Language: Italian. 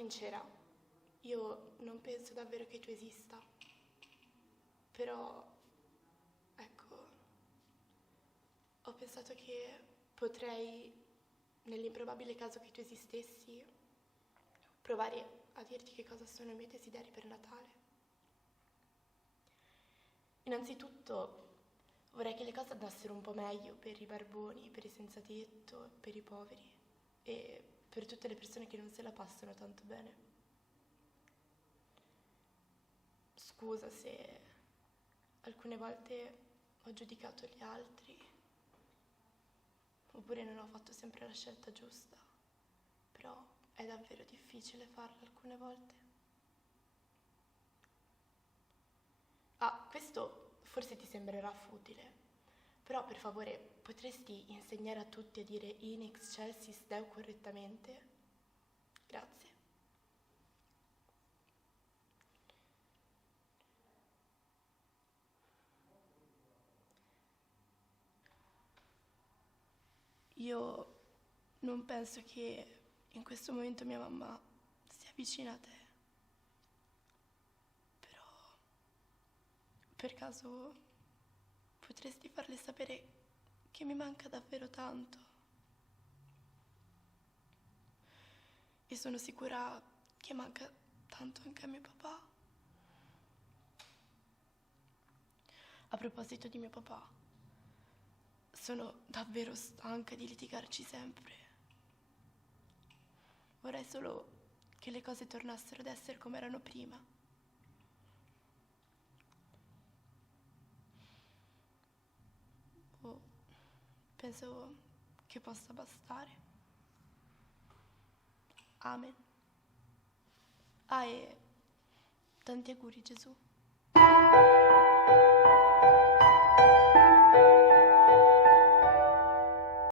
sincera, io non penso davvero che tu esista, però, ecco, ho pensato che potrei, nell'improbabile caso che tu esistessi, provare a dirti che cosa sono i miei desideri per Natale. Innanzitutto vorrei che le cose andassero un po' meglio per i barboni, per i senza tetto, per i poveri e per tutte le persone che non se la passano tanto bene. Scusa se alcune volte ho giudicato gli altri, oppure non ho fatto sempre la scelta giusta, però è davvero difficile farlo alcune volte. Ah, questo forse ti sembrerà futile, però per favore potresti insegnare a tutti a dire in excelsis Deo correttamente? Grazie. Io non penso che in questo momento mia mamma sia vicina a te, però per caso potresti farle sapere che mi manca davvero tanto e sono sicura che manca tanto anche a mio papà. A proposito di mio papà, sono davvero stanca di litigarci sempre. Vorrei solo che le cose tornassero ad essere come erano prima. Oh, penso che possa bastare. Amen. Ah, e tanti auguri, Gesù.